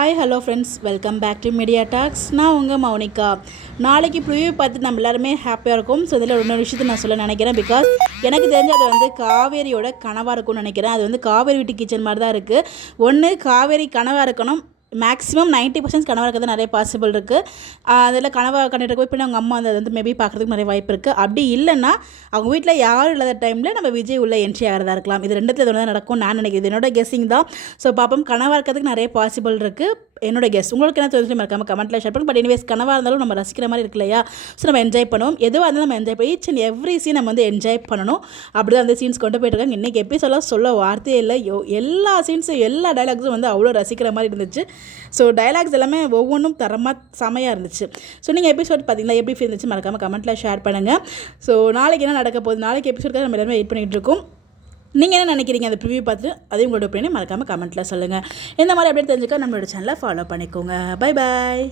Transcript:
Hi hello friends, welcome back to Media Talks. நான் உங்கள் மௌனிகா. நாளைக்கு ப்ரிவியூ பார்த்து நம்ம எல்லாருமே ஹாப்பியாக இருக்கும். ஸோ இதில் இன்னொரு விஷயத்தை நான் சொல்ல நினைக்கிறேன். பிகாஸ் எனக்கு தெரிஞ்ச அது வந்து காவேரியோட கனவாக இருக்கும்னு நினைக்கிறேன். அது வந்து காவேரி வீட்டு கிச்சன் மாதிரி தான் இருக்குது. ஒன்று காவேரி கனவாக இருக்கணும், மேக்ஸிமம் 90% கனவாக இருக்கிறது நிறைய பாசிபிள் இருக்குது. அதில் கனவாக கண்டிட்டு போய் அவங்க அம்மா அதை வந்து மேபி பார்க்குறதுக்கு நிறைய வாய்ப்பு இருக்குது. அப்படி இல்லைன்னா அவங்க வீட்டில் யாரும் இல்லாத டைமில் நம்ம விஜய் உள்ள என்ட்ரி ஆகிறதா இருக்கலாம். இது ரெண்டுத்தில் எது தான் நடக்கும் நான் நினைக்கிறேன். என்னோட கெஸ்ஸிங் தான். ஸோ பாப்போம், கனவாக இருக்கிறதுக்கு நிறைய பாசிபிள் இருக்குது. என்னோட கெஸ்ட் உங்களுக்கு என்ன தெரிஞ்சு மறக்காமல் கமெண்ட்டில் ஷேர் பண்ணுங்க. பட் எனிவேஸ் கனவாக இருந்தாலும் நம்ம ரசிக்கிற மாதிரி இருக்கு இல்லையா? ஸோ நம்ம என்ஜாய் பண்ணுவோம். எதுவாக இருந்தாலும் நம்ம என்ஜாய் பண்ணி ஈச் அண்ட் எவ்ரி சீன் நம்ம வந்து என்ஜாய் பண்ணணும். அப்படி தான் அந்த சீன்ஸ் கொண்டு போயிட்டு இருக்காங்க. இன்றைக்கி எபிசோடெலாம் சொல்ல வார்த்தையே இல்லை. எல்லா சீன்ஸும் எல்லா டைலாக்ஸும் வந்து அவ்வளோ ரசிக்கிற மாதிரி இருந்துச்சு. ஸோ டைலாக்ஸ் எல்லாமே ஒவ்வொன்றும் தரமாக செமையாக இருந்துச்சு. ஸோ நீங்கள் எபிசோட் பார்த்தீங்களா, எப்படி இருந்துச்சு மறக்காமல் கமெண்ட்டில் ஷேர் பண்ணுங்கள். ஸோ நாளைக்கு என்ன நடக்க போகுது, நாளைக்கு எபிசோடுக்காக நம்ம எல்லாமே வெயிட் பண்ணிகிட்டு இருக்கோம். நீங்கள் என்ன நினைக்கிறீங்க அந்த ப்ரிவியூ பார்த்து, அதையும் உங்களோட ஒப்பீனியனை மறக்காமல் கமெண்ட்டில் சொல்லுங்கள். இந்த மாதிரி அப்படியே தெரிஞ்சுக்க நம்மளோட சேனலை ஃபாலோ பண்ணிக்கோங்க. Bye bye.